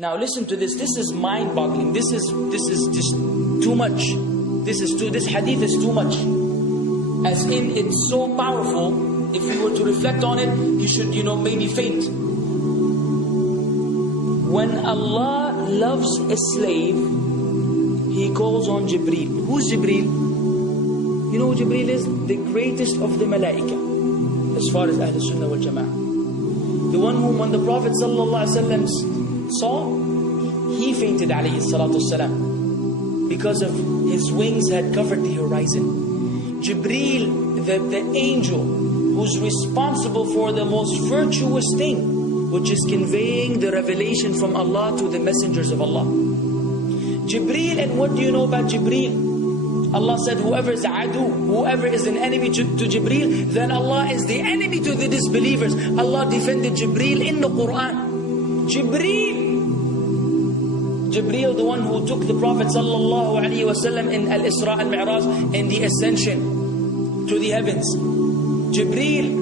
Now listen to this. This is mind-boggling. This is just too much. This hadith is too much. As in, it's so powerful. If you were to reflect on it, you should, maybe faint. When Allah loves a slave, He calls on Jibril. Who's Jibril? You know who Jibril is? The greatest of the malaika, as far as Ahl Sunnah wal Jama'ah. The one whom when the Prophet ﷺ saw, he fainted alayhi salatu wasalam, because of his wings had covered the horizon. Jibril, the angel who's responsible for the most virtuous thing, which is conveying the revelation from Allah to the messengers of Allah. Jibril, and what do you know about Jibril? Allah said, whoever is adu, whoever is an enemy to Jibril, then Allah is the enemy to the disbelievers. Allah defended Jibril in the Quran. Jibril, the one who took the Prophet ﷺ in Al-Isra al-Mi'raj, in the ascension to the heavens. Jibril,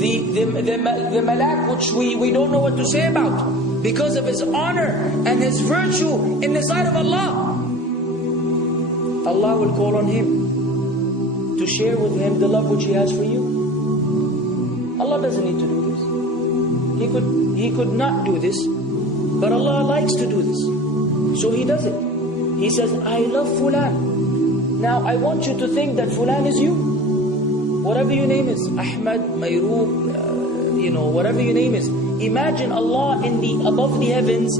the malak, which we don't know what to say about, because of his honor and his virtue in the sight of Allah. Allah will call on him to share with him the love which He has for you. Allah doesn't need to do this. He could not do this, but Allah likes to do this, so He does it. He says, I love Fulan. Now I want you to think that Fulan is you. Whatever your name is, Ahmad, Mayroub, whatever your name is. Imagine Allah above the heavens,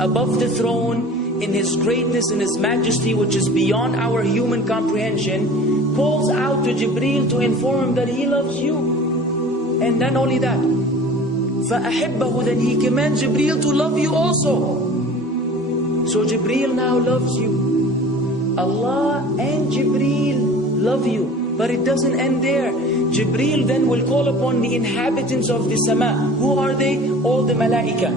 above the throne, in His greatness and His majesty, which is beyond our human comprehension, calls out to Jibril to inform him that He loves you. And not only that, فَأَحِبَّهُ, then He commands Jibril to love you also. So Jibril now loves you. Allah and Jibril love you. But it doesn't end there. Jibril then will call upon the inhabitants of the sama. Who are they? All the malaika.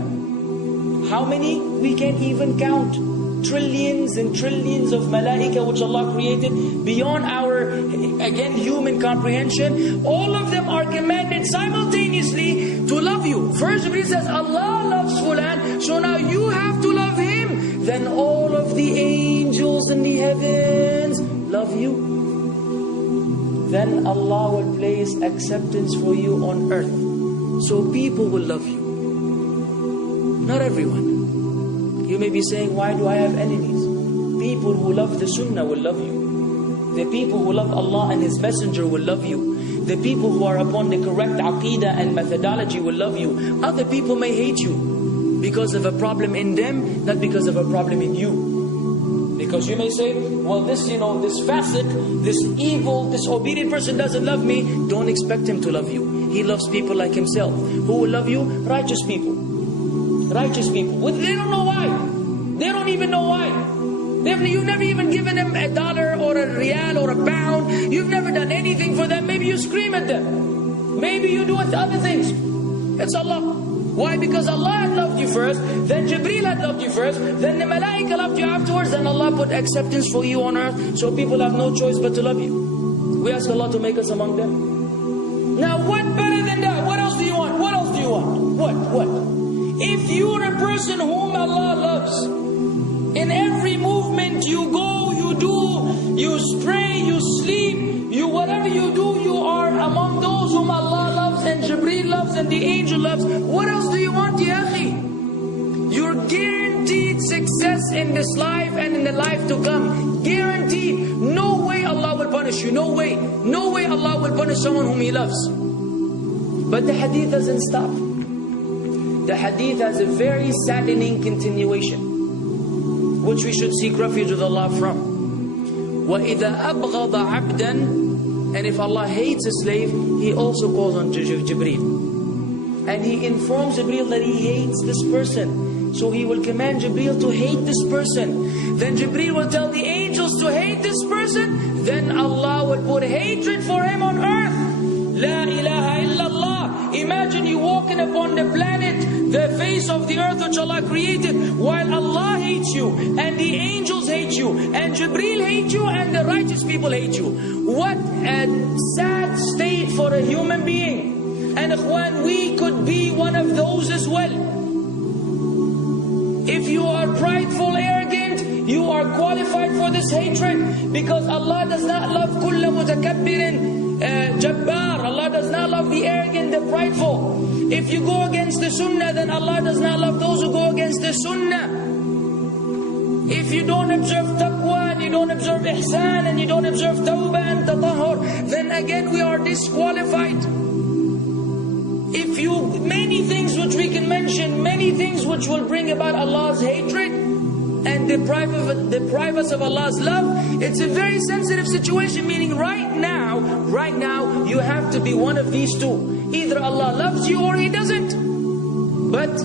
How many? We can't even count. Trillions and trillions of malaika which Allah created beyond our, again, human comprehension. All of them are commanded simultaneously to love you. First Jibril says, Allah loves Fulan, so now you have to love him. Then all of the angels in the heavens love you. Then Allah will place acceptance for you on earth. So people will love you. Not everyone. You may be saying, why do I have enemies? People who love the Sunnah will love you. The people who love Allah and His Messenger will love you. The people who are upon the correct aqidah and methodology will love you. Other people may hate you because of a problem in them, not because of a problem in you. Because you may say, well, this fasiq, this evil, this disobedient person doesn't love me. Don't expect him to love you. He loves people like himself. Who will love you? Righteous people. Righteous people. They don't know why. They don't even know why. You've never even given them $1 or a riyal or a pound. You've never done anything for them. Maybe you scream at them. Maybe you do other things. It's Allah. Why? Because Allah had loved you first, then Jibril had loved you first, then the malaika loved you afterwards, then Allah put acceptance for you on earth, so people have no choice but to love you. We ask Allah to make us among them. Now what better than that? What else do you want? What else do you want? What? If you're a person whom Allah loves, in every movement you go, you do, you spray, you sleep, whatever you do, you are among those whom Allah loves and Jibril loves and the angel loves. What else do you want, ya akhi? You're guaranteed success in this life and in the life to come. Guaranteed. No way Allah will punish you. No way. No way Allah will punish someone whom He loves. But the hadith doesn't stop. The hadith has a very saddening continuation, which we should seek refuge with Allah from. وَإِذَا أَبْغَضَ عَبْدًا, and if Allah hates a slave, He also calls on Jibril. And He informs Jibril that He hates this person. So He will command Jibril to hate this person. Then Jibril will tell the angels to hate this person. Then Allah will put hatred for him on earth. La ilaha illallah. Imagine you walking upon the planet, the face of the earth which Allah created, while Allah hates you, and the angels hate you, and Jibril hates you, and the righteous people hate you. What a sad state for a human being. And ikhwan, we could be one of those as well. If If you are prideful, arrogant, you are qualified for this hatred, because Allah does not love kulla mutakabbirin jabbar. Allah does not love the arrogant, the prideful. If you go against the sunnah, then Allah does not love those who go against the sunnah. If you don't observe taqwa, and you don't observe ihsan, and you don't observe tawbah and tatahur, then again we are disqualified. If you, many things which we can mention, many things which will bring about Allah's hatred and deprive us of Allah's love. It's a very sensitive situation, meaning right now, you have to be one of these two. Either Allah loves you or He doesn't. But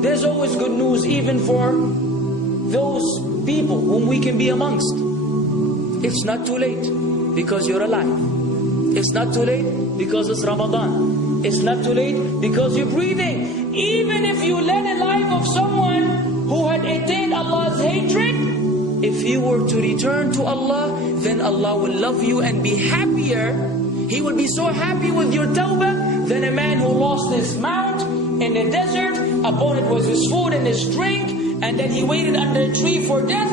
there's always good news, even for those people whom we can be amongst. It's not too late because you're alive. It's not too late because it's Ramadan. It's not too late because you're breathing. Even if you led a life of someone who had attained Allah's hatred, if you were to return to Allah, then Allah will love you and be happier. He will be so happy with your tawbah than a man who lost his mount in the desert. Upon it was his food and his drink, and then he waited under a tree for death,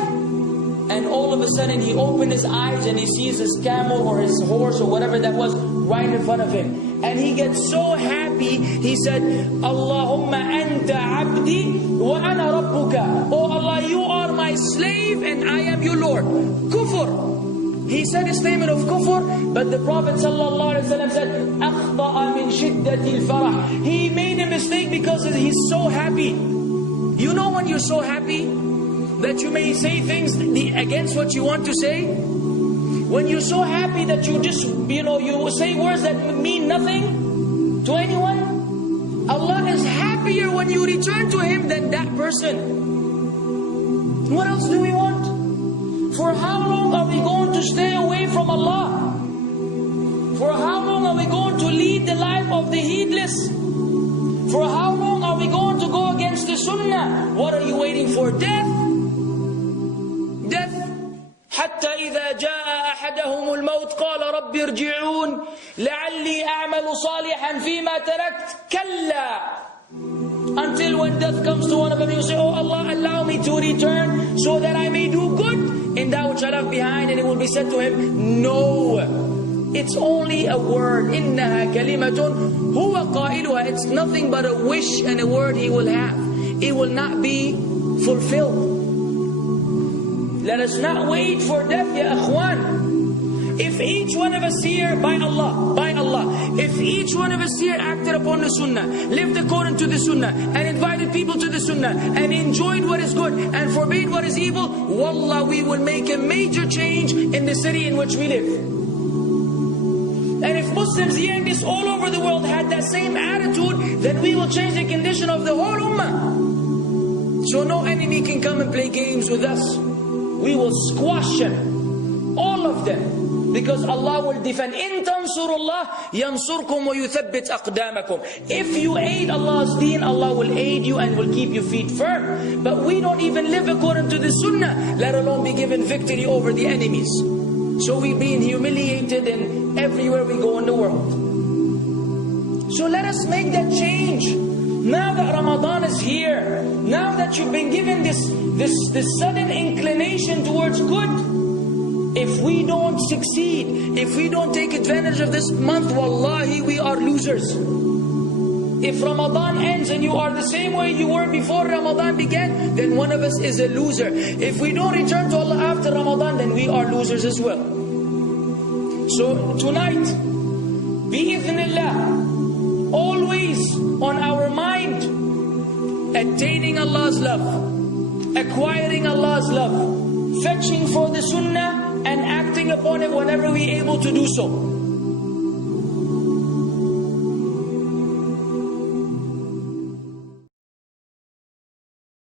and all of a sudden he opened his eyes and he sees his camel or his horse or whatever that was right in front of him, and he gets so happy. He said, Allahumma anta abdi wa ana rabbuka. Oh Allah, you are my slave and I am your Lord. Kufr. He said a statement of kufr, but the Prophet ﷺ said, أَخْضَأَ مِنْ شِدَّةِ الْفَرَحِ. He made a mistake because he's so happy. You know when you're so happy that you may say things against what you want to say? When you're so happy that you just, you say words that mean nothing to anyone? Allah is happier when you return to Him than that person. What else do we want? For how long are we going to stay away from Allah? For how long are we going to lead the life of the heedless? For how long are we going to go against the sunnah? What are you waiting for? Death? Death. حتى إذا جاء أحدهم الموت قال رب ارجعون لعلي أعمل صالحا فيما تركت كلا. Until when death comes to one of them, you say, oh Allah, allow me to return so that I may do good in that which I left behind. And it will be said to him, no. It's only a word. إِنَّهَا كَلِمَةٌ هُوَ قَائِلُهَا. It's nothing but a wish and a word he will have. It will not be fulfilled. Let us not wait for death, ya akhwan. If each one of us here, by Allah, if each one of us here acted upon the sunnah, lived according to the sunnah, and invited people to the sunnah, and enjoyed what is good, and forbade what is evil, wallah, we will make a major change in the city in which we live. And if Muslims hearing this all over the world had that same attitude, then we will change the condition of the whole ummah. So no enemy can come and play games with us. We will squash them, all of them. Because Allah will defend. إِن تَنْصُرُ اللَّهِ يَنْصُرْكُمْ وَيُثَبِّتْ أَقْدَامَكُمْ. If you aid Allah's deen, Allah will aid you and will keep your feet firm. But we don't even live according to the sunnah, let alone be given victory over the enemies. So we're being humiliated in everywhere we go in the world. So let us make that change. Now that Ramadan is here, now that you've been given this sudden inclination towards good, if we don't succeed, if we don't take advantage of this month, wallahi, we are losers. If Ramadan ends and you are the same way you were before Ramadan began, then one of us is a loser. If we don't return to Allah after Ramadan, then we are losers as well. So tonight, bi'idhnillah, always on our mind, attaining Allah's love, acquiring Allah's love, fetching for the sunnah, and acting upon it whenever we're able to do so.